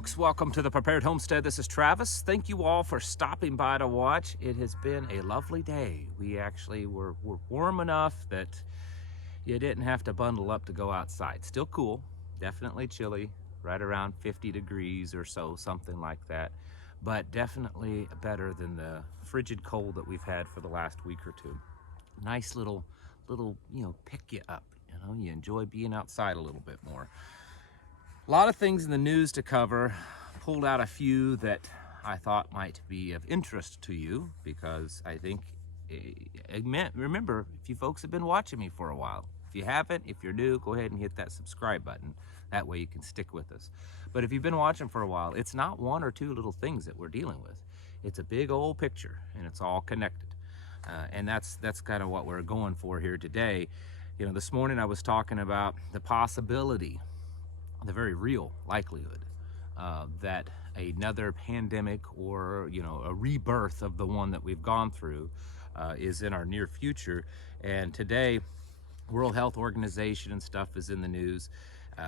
folks, welcome to the Prepared Homestead. This is Travis. Thank you all for stopping by to watch. It has been a lovely day. We actually were warm enough that you didn't have to bundle up to go outside. Still cool, definitely chilly, right around 50 degrees or so, something like that. But definitely better than the frigid cold that we've had for the last week or two. Nice little, pick you up. You enjoy being outside a little bit more. A lot of things in the news to cover. Pulled out a few that I thought might be of interest to you because I think, remember, if you folks have been watching me for a while, if you haven't, if you're new, go ahead and hit that subscribe button. That way you can stick with us. But if you've been watching for a while, it's not one or two little things that we're dealing with. It's a big old picture and it's all connected. And that's kind of what we're going for here today. This morning I was talking about the possibility, the very real likelihood that another pandemic or a rebirth of the one that we've gone through is in our near future. And today, World Health Organization and stuff is in the news.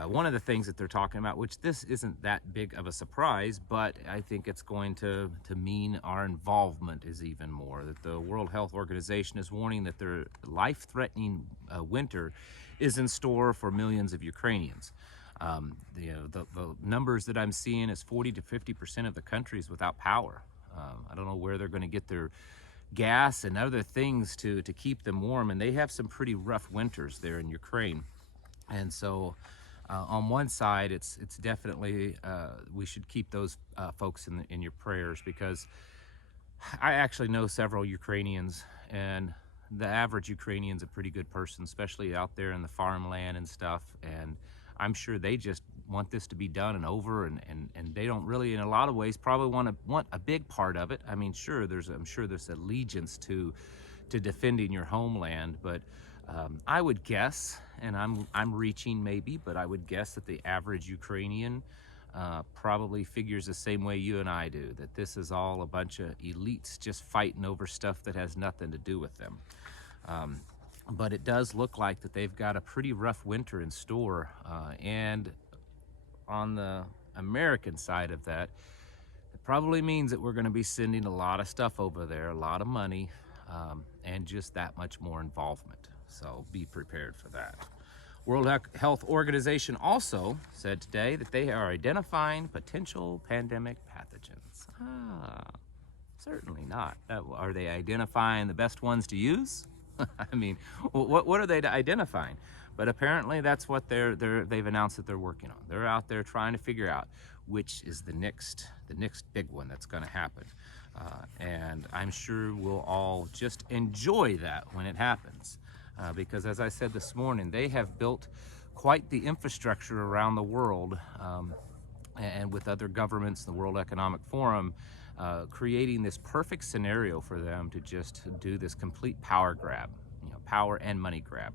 One of the things that they're talking about, which this isn't that big of a surprise, but I think it's going to mean our involvement is even more. That the World Health Organization is warning that their life-threatening winter is in store for millions of Ukrainians. The numbers that I'm seeing is 40 to 50% of the countries without power. I don't know where they're going to get their gas and other things to keep them warm, and they have some pretty rough winters there in Ukraine. And so on one side, it's definitely we should keep those folks in your prayers, because I actually know several Ukrainians, and the average Ukrainian's a pretty good person, especially out there in the farmland and stuff. And I'm sure they just want this to be done and over, and they don't really, in a lot of ways, probably want a big part of it. I mean, sure, I'm sure there's allegiance to defending your homeland, but I would guess, and I'm reaching maybe, but I would guess that the average Ukrainian probably figures the same way you and I do, that this is all a bunch of elites just fighting over stuff that has nothing to do with them. But it does look like that they've got a pretty rough winter in store. And on the American side of that, it probably means that we're going to be sending a lot of stuff over there, a lot of money, and just that much more involvement. So be prepared for that. World Health Organization also said today that they are identifying potential pandemic pathogens. Certainly not. Are they identifying the best ones to use? I mean, what are they identifying? But apparently that's what they've announced that they're working on. They're out there trying to figure out which is the next big one that's going to happen. And I'm sure we'll all just enjoy that when it happens. Because as I said this morning, they have built quite the infrastructure around the world, and with other governments, the World Economic Forum, creating this perfect scenario for them to just do this complete power grab, power and money grab.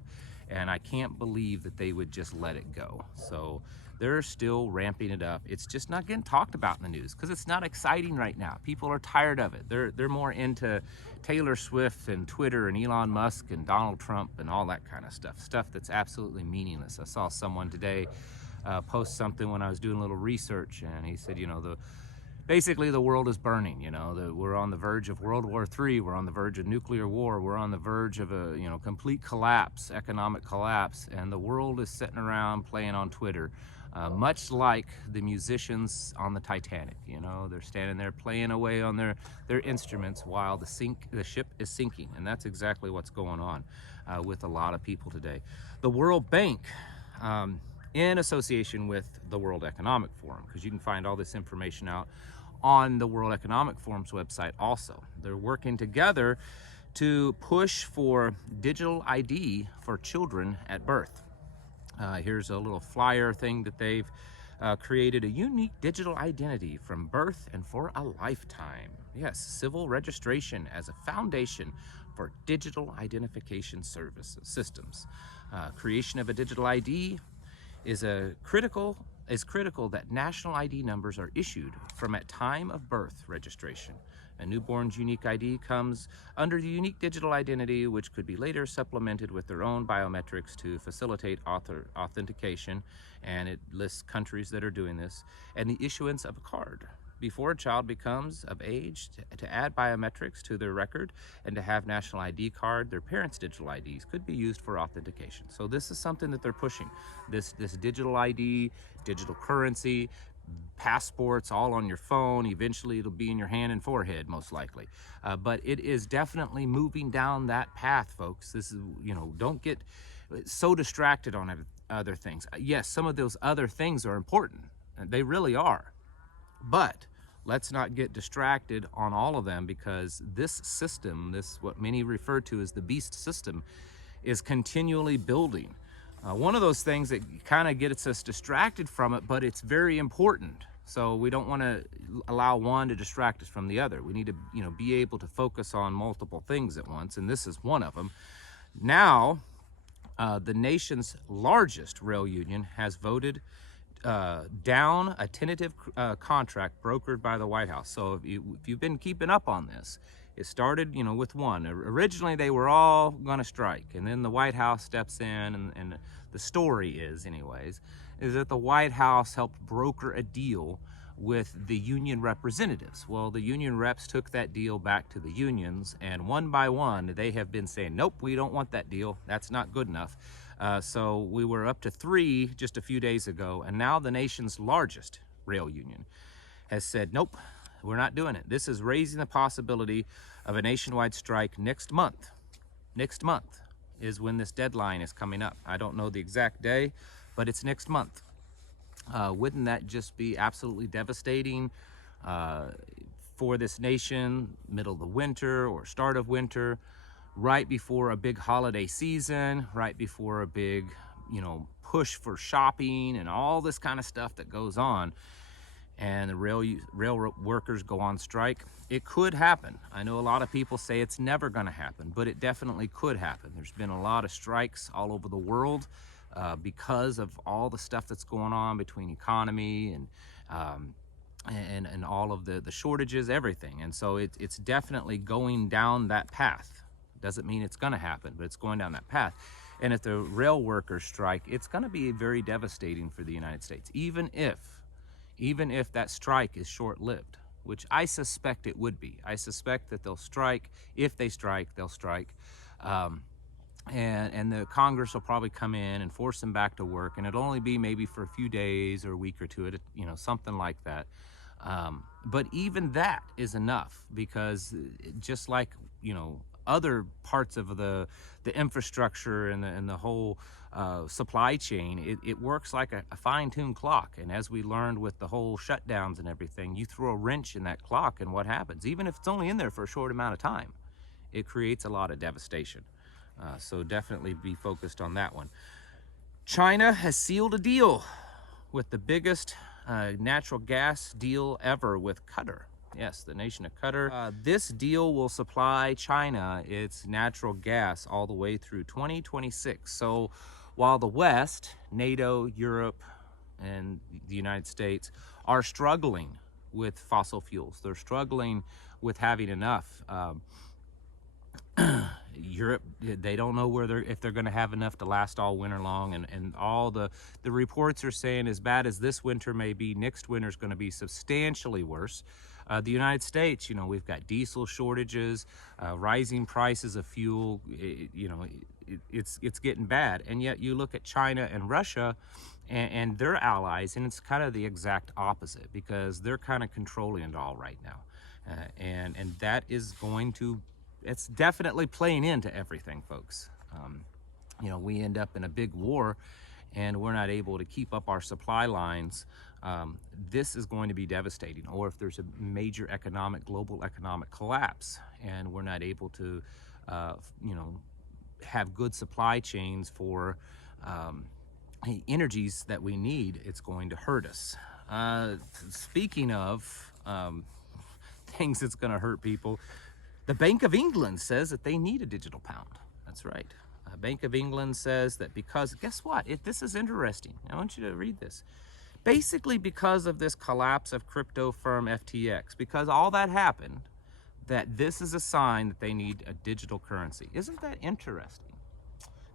And I can't believe that they would just let it go. So they're still ramping it up. It's just not getting talked about in the news because it's not exciting right now. People are tired of it. They're more into Taylor Swift and Twitter and Elon Musk and Donald Trump and all that kind of stuff that's absolutely meaningless. I saw someone today post something when I was doing a little research, and he said, basically the world is burning. We're on the verge of World War III. We're on the verge of nuclear war. We're on the verge of a complete collapse, economic collapse, and the world is sitting around playing on Twitter, much like the musicians on the Titanic. They're standing there playing away on their instruments while the ship is sinking, and that's exactly what's going on with a lot of people today. The World Bank, in association with the World Economic Forum, because you can find all this information out on the World Economic Forum's website also. They're working together to push for digital ID for children at birth. Here's a little flyer thing that they've created: a unique digital identity from birth and for a lifetime. Yes, civil registration as a foundation for digital identification systems. Creation of a digital ID is critical that national ID numbers are issued from at time of birth registration, A newborn's unique ID comes under the unique digital identity, which could be later supplemented with their own biometrics to facilitate authentication, and it lists countries that are doing this, and the issuance of a card. Before a child becomes of age to add biometrics to their record and to have national ID card, their parents' digital IDs could be used for authentication. So this is something that they're pushing. This digital ID, digital currency, passports all on your phone. Eventually it'll be in your hand and forehead, most likely. But it is definitely moving down that path, folks. This is, don't get so distracted on other things. Yes, some of those other things are important. They really are. But let's not get distracted on all of them, because this system, this what many refer to as the beast system, is continually building. One of those things that kind of gets us distracted from it, but it's very important. So we don't want to allow one to distract us from the other. We need to, be able to focus on multiple things at once, and this is one of them. Now, the nation's largest rail union has voted down a tentative contract brokered by the White House. So if you've been keeping up on this, it started, with one. Originally, they were all going to strike, and then the White House steps in, and the story is that the White House helped broker a deal with the union representatives. Well, the union reps took that deal back to the unions, and one by one, they have been saying, nope, we don't want that deal. That's not good enough. So we were up to 3 just a few days ago, and now the nation's largest rail union has said, nope, we're not doing it. This is raising the possibility of a nationwide strike next month. Next month is when this deadline is coming up. I don't know the exact day, but it's next month. Wouldn't that just be absolutely devastating for this nation, middle of the winter or start of winter, right before a big holiday season, right before a big, push for shopping and all this kind of stuff that goes on, and the rail workers go on strike? It could happen. I know a lot of people say it's never going to happen, but it definitely could happen. There's been a lot of strikes all over the world because of all the stuff that's going on between economy and all of the shortages, everything. And so it's definitely going down that path. Doesn't mean it's going to happen, but it's going down that path. And if the rail workers strike, it's going to be very devastating for the United States, even if that strike is short-lived, which I suspect it would be. I suspect that they'll strike. If they strike, they'll strike. And the Congress will probably come in and force them back to work, and it'll only be maybe for a few days or a week or two, something like that. But even that is enough, because just like, other parts of the infrastructure and the whole supply chain, it works like a fine-tuned clock. And as we learned with the whole shutdowns and everything, you throw a wrench in that clock, and what happens? Even if it's only in there for a short amount of time, it creates a lot of devastation. So definitely be focused on that one. China has sealed a deal with the biggest natural gas deal ever with Qatar. Yes, the nation of Qatar. This deal will supply China its natural gas all the way through 2026. So while the West, NATO, Europe, and the United States are struggling with fossil fuels, they're struggling with having enough. Europe, they don't know if they're going to have enough to last all winter long, and all the reports are saying, as bad as this winter may be, next winter is going to be substantially worse. The United States, we've got diesel shortages, rising prices of fuel. It's getting bad. And yet you look at China and Russia and their allies, and it's kind of the exact opposite, because they're kind of controlling it all right now. And that is going to, it's definitely playing into everything, folks. We end up in a big war, and we're not able to keep up our supply lines. This is going to be devastating. Or if there's a major global economic collapse, and we're not able to, have good supply chains for energies that we need, it's going to hurt us. Speaking of things that's going to hurt people, the Bank of England says that they need a digital pound. That's right. Bank of England says that because, guess what? This is interesting. I want you to read this. Basically, because of this collapse of crypto firm FTX, because all that happened, that this is a sign that they need a digital currency. Isn't that interesting?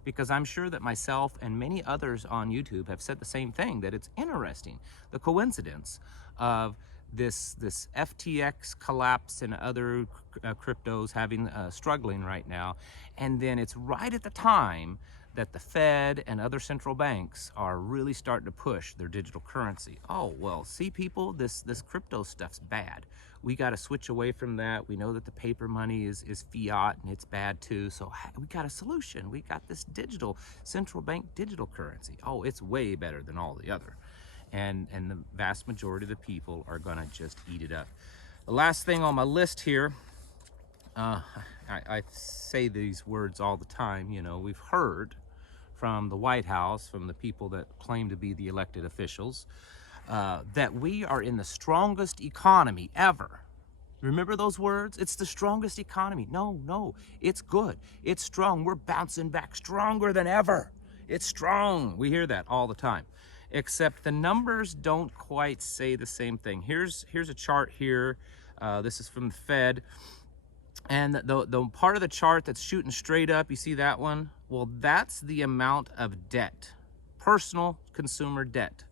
Because I'm sure that myself and many others on YouTube have said the same thing, that it's interesting, the coincidence of this FTX collapse and other cryptos having struggling right now, and then it's right at the time that the Fed and other central banks are really starting to push their digital currency. Oh, well, see people, this crypto stuff's bad. We got to switch away from that. We know that the paper money is fiat and it's bad too. So we got a solution. We got this digital, central bank digital currency. Oh, it's way better than all the other. And the vast majority of the people are gonna just eat it up. The last thing on my list here, I say these words all the time, you know, we've heard from the White House, from the people that claim to be the elected officials, that we are in the strongest economy ever. Remember those words? It's the strongest economy. No, it's good. It's strong. We're bouncing back stronger than ever. It's strong. We hear that all the time. Except the numbers don't quite say the same thing. Here's a chart here. This is from the Fed. And the part of the chart that's shooting straight up, you see that one? Well, that's the amount of debt, personal consumer debt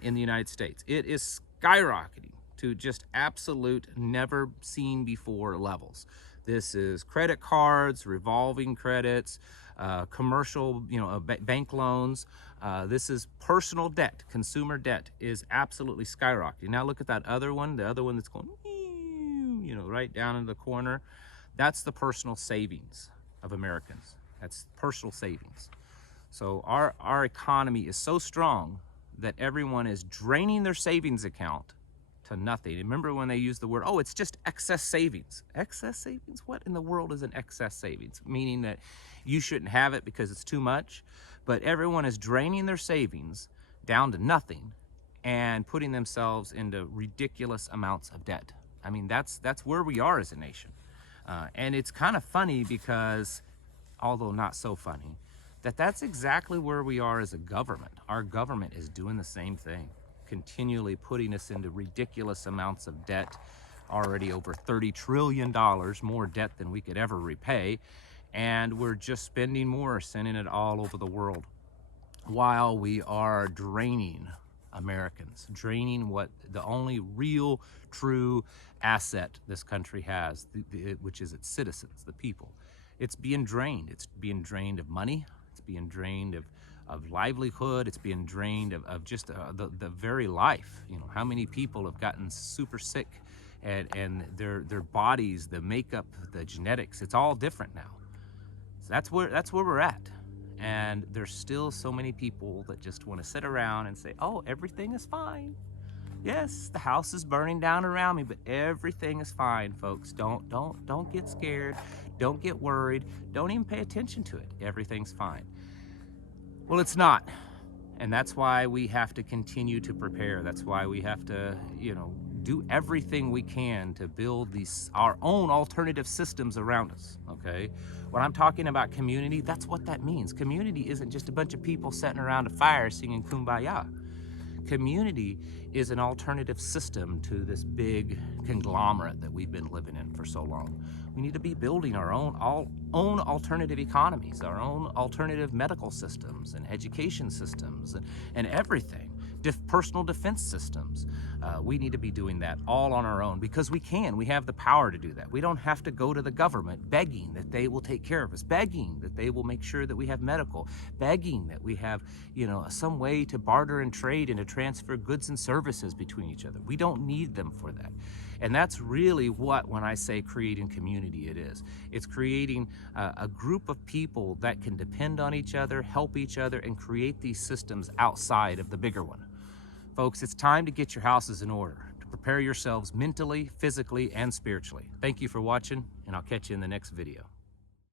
in the United States. It is skyrocketing to just absolute never seen before levels. This is credit cards, revolving credits, commercial, bank loans. This is personal debt, consumer debt is absolutely skyrocketing. Now look at that other one, the other one that's going, right down in the corner. That's the personal savings of Americans. That's personal savings. So our economy is so strong that everyone is draining their savings account to nothing. Remember when they used the word, oh, it's just excess savings. Excess savings? What in the world is an excess savings? Meaning that you shouldn't have it because it's too much, but everyone is draining their savings down to nothing and putting themselves into ridiculous amounts of debt. I mean, that's where we are as a nation. And it's kind of funny because, although not so funny, that's exactly where we are as a government. Our government is doing the same thing, continually putting us into ridiculous amounts of debt, already over $30 trillion more debt than we could ever repay. And we're just spending more, sending it all over the world, while we are draining Americans, draining what the only real, true asset this country has, which is its citizens, the people. It's being drained. It's being drained of money. It's being drained of livelihood. It's being drained of just the very life. How many people have gotten super sick, and their bodies, the makeup, the genetics, it's all different now. So that's where we're at. And there's still so many people that just want to sit around and say, oh, everything is fine. Yes, the house is burning down around me, but everything is fine, folks. Don't get scared. Don't get worried. Don't even pay attention to it. Everything's fine. Well, it's not. And that's why we have to continue to prepare. That's why we have to, do everything we can to build our own alternative systems around us, okay? When I'm talking about community, that's what that means. Community isn't just a bunch of people sitting around a fire singing Kumbaya. Community is an alternative system to this big conglomerate that we've been living in for so long. We need to be building our own alternative economies, our own alternative medical systems and education systems and everything. Personal defense systems. We need to be doing that all on our own because we can. We have the power to do that. We don't have to go to the government begging that they will take care of us, begging that they will make sure that we have medical, begging that we have, some way to barter and trade and to transfer goods and services between each other. We don't need them for that. And that's really when I say creating community, it is. It's creating a group of people that can depend on each other, help each other, and create these systems outside of the bigger one. Folks, it's time to get your houses in order, to prepare yourselves mentally, physically, and spiritually. Thank you for watching, and I'll catch you in the next video.